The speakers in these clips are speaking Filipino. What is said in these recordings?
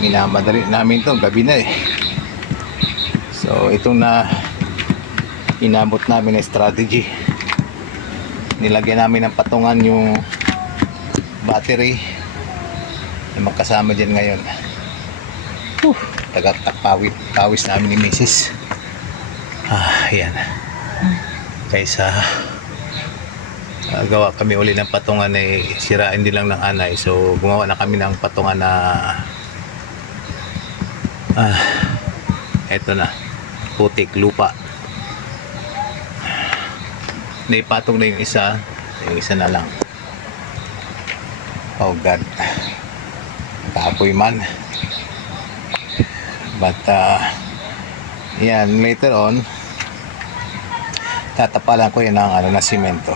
minamadali namin to gabi na eh. So itong na inabot namin na strategy. Nilagyan namin ng patungan yung battery na magkasama dyan ngayon. Whew, tagatak pawit pawis namin ni Mrs. ah yan kaysa ah, gawa kami uli ng patungan eh sirain din lang ng anay. So gumawa na kami ng patungan na ah eto na. Putik lupa. Naipatong na yung isa. Yung isa na lang. Oh god. Kaapoy man. But uh, yan later on tatapalan ko yan ng ano na simento.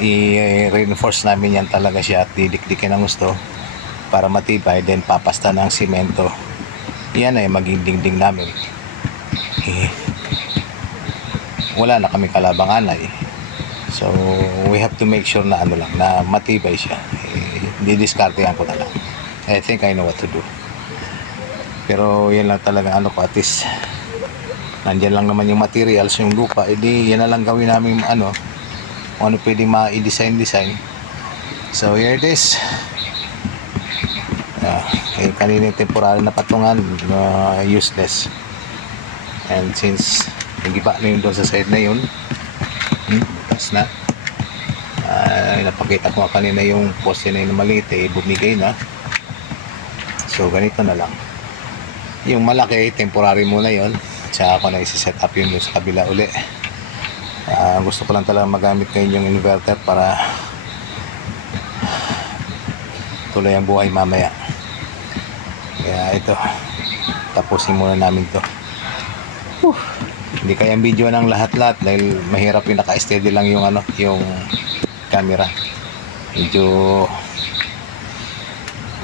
I-reinforce namin yan talaga siya at didikdikin ng gusto para matibay then papasta ng simento yan ay maging dingding namin. Eh, wala na kami kalabang anay so we have to make sure na ano lang na matibay siya. Eh, didiskartehan ko na lang. I think I know what to do. Pero yan lang talaga ano ko at least nandyan lang naman yung materials yung lupa. Edi yan na lang gawin namin ano ano pwedeng ma-design design so here it is Ah, eh, kanina yung temporary na patungan uh, useless. And since nagiba na yun doon sa side na yun hmm, na. Ah, napakita ko kanina yung poste na yun maliit eh, bumigay na. So ganito na lang. Yung malaki temporary muna yon tsaka ako na isi-set up yun doon sa kabila uli. Ah, gusto ko lang talaga magamit ngayon yung inverter para tuloy ang buhay mamaya. Kaya ito tapusin muna namin to. Whew. hindi kayang video ng lahat-lahat dahil mahirap yung naka-steady lang yung ano yung camera. Medyo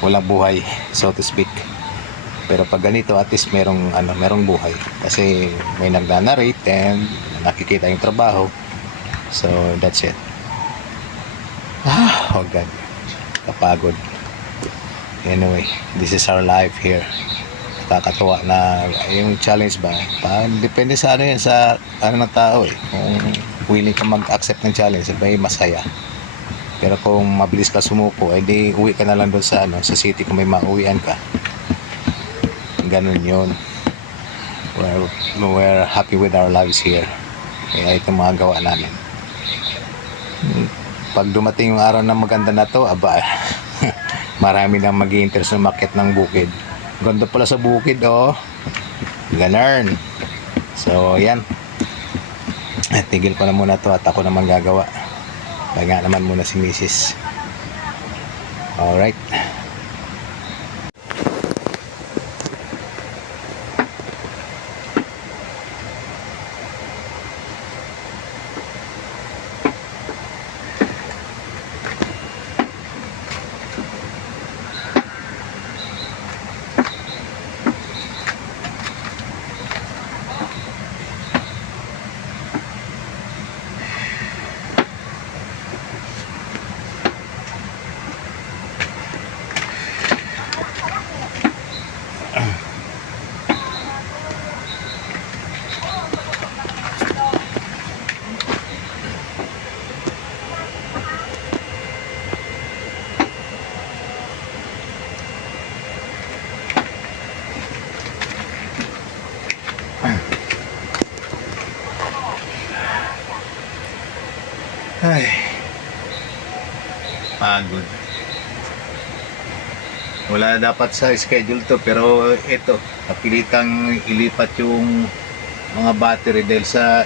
walang buhay so to speak. Pero pag ganito at least merong ano merong buhay. Kasi may nagna-narrate and nakikita yung trabaho. So that's it. Ah oh god. Kapagod anyway this is our life here. Nakakatuwa na yung challenge ba? Pa, depende sa ano yan sa ano ng tao eh. Kung willing ka mag-accept ng challenge ay masaya. Pero kung mabilis ka sumuko eh di uwi ka na lang doon sa ano sa city kung may mauwian ka. Ganun yun. We're, we're happy with our lives here. Kaya ito mga gawa namin. Hmm, pag dumating yung araw na maganda na to aba marami nang mag interest na umakyat ng bukid. Ganda pala sa bukid oh. Ganun so yan. Eh, tigil ko na muna to at ako naman gagawa kaya naman muna si misis. Alright Ay. Pagod. Wala dapat sa schedule to pero ito, napilitang ilipat yung mga battery dahil sa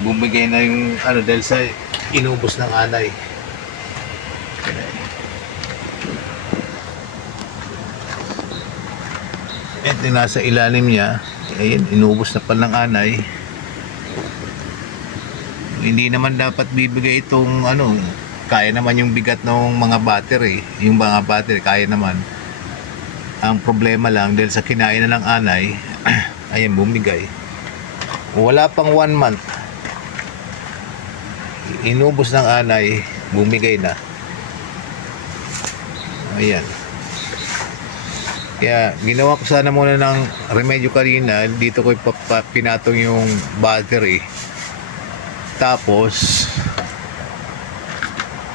bumigay na yung ano dahil sa inubos ng anay. Ito nasa ilalim niya, ayun, inubos na pala ng anay hindi naman dapat bibigay itong ano kaya naman yung bigat ng mga battery. Yung mga battery kaya naman. Ang problema lang dahil sa kinain na ng anay ayan bumigay. Wala pang one month. Inubos ng anay bumigay na. Ayan. Kaya ginawa ko sana muna ng remedyo kanina. Dito ko pinatong yung battery. Tapos,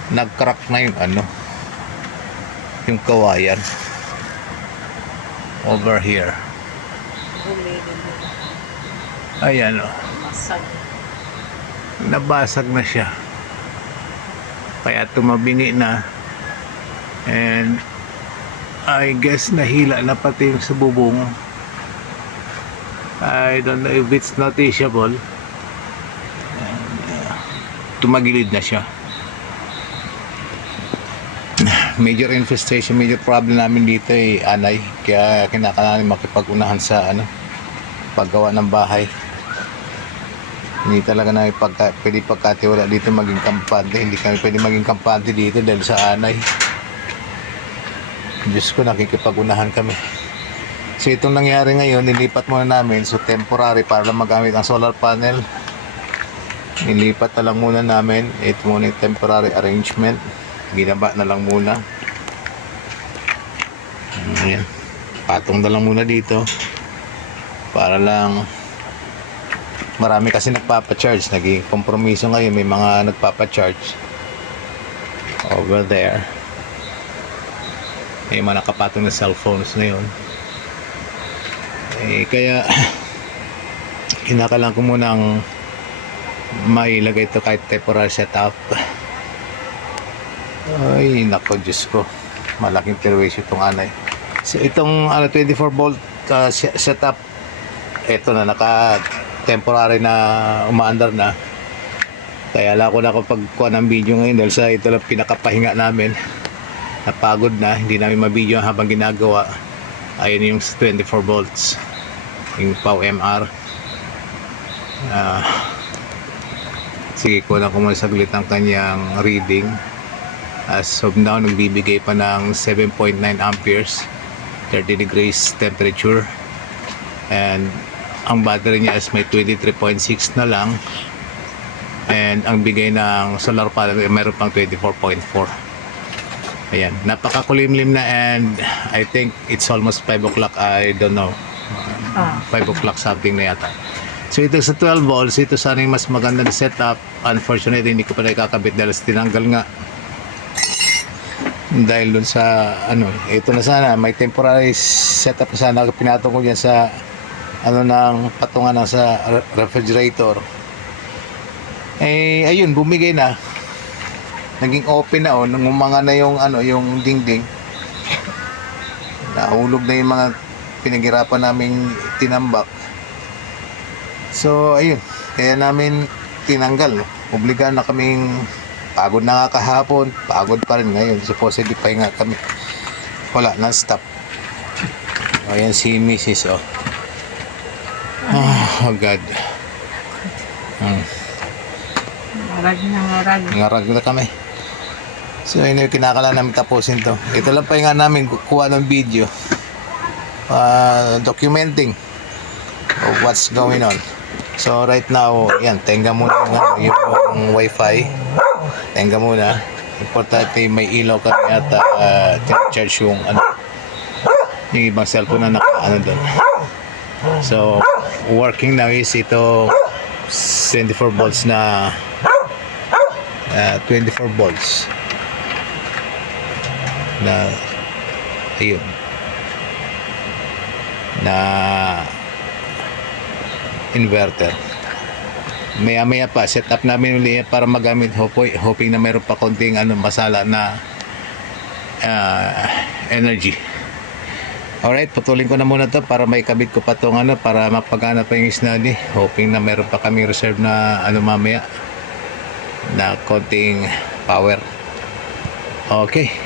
nag-crack na yung ano, yung kawayan. Over here. Ayan o. Masag. nabasag na siya. Kaya tumabingi na. And I guess nahila na pati yung sa bubong. I don't know if it's noticeable. Tumagilid na siya. Major infestation, major problem namin dito ay anay. Kaya kinakailangan makipag-unahan sa ano, paggawa ng bahay hindi talaga namin pagka, pwede pagkatiwala dito maging kampante. Hindi kami pwede maging kampante dito dahil sa anay. Diyos ko, nakikipag-unahan kami. So itong nangyari ngayon, nilipat muna namin. So temporary para lang magamit ang solar panel. Nilipat na lang muna namin. Ito muna yung temporary arrangement. Ginaba na lang muna. Ayan. Patong na lang muna dito. Para lang marami kasi nagpapa-charge. Naging kompromiso ngayon. May mga nagpapa-charge. Over there. May mga nakapatong na cellphones ngayon. Eh, kaya kinakalang ko munang mailagay ito kahit temporary setup. Ay, nako, Diyos ko. Malaking perwisyo itong anay. So, itong ano, 24 volt uh, se- setup, ito na, naka temporary na umaandar na. Kaya ala ko na kapag kuha ng video ngayon dahil sa ito lang pinakapahinga namin. Napagod na, hindi namin mabideo habang ginagawa. Ayun yung 24 volts. Yung POW MR. Ah, sige, kuha ko muna saglit ang kanyang reading. As of now, nagbibigay pa ng 7.9 amperes, 30 degrees temperature. And ang battery niya is may 23.6 na lang. And ang bigay ng solar panel, eh, meron pang 24.4. Ayan, napakakulimlim na and I think it's almost 5 o'clock, I don't know. Ah. 5 o'clock something na yata. So ito sa 12 volts, ito sana yung mas maganda na setup. Unfortunately, hindi ko pa nakakabit dahil tinanggal nga. Dahil dun sa, ano, ito na sana, may temporary setup na sana. Pinatong ko dyan sa, ano, ng patungan ng sa re- refrigerator. Eh, ayun, bumigay na. Naging open na, oh, nangumanga na yung, ano, yung dingding. Nahulog na yung mga pinaghirapan naming tinambak. So, ayun. Kaya namin tinanggal. No? Na kaming pagod na nga kahapon. Pagod pa rin ngayon. Supposedly pahinga kami. Wala, non-stop. Ayan si Mrs. Oh. Oh, God. Hmm. Marag na marag. Ngarag na kami. So, yun yung kinakala namin tapusin to. Ito lang pahinga namin kukuha ng video. Uh, documenting of what's going on. So, right now, yan, tenga muna yung, ano, yung wifi. Tenga muna. Importante may ilaw kami at uh, charge yung ano, yung ibang cellphone na naka ano doon. So, working now is ito 24 volts na uh, 24 volts na ayun na inverter maya maya pa set up namin ulit para magamit hoping, hoping na meron pa konting ano, masala na uh, energy Alright, putulin ko na muna to para may kabit ko pa tong ano para mapagana pa yung snuddy. Hoping na meron pa kami reserve na ano mamaya na konting power. Okay.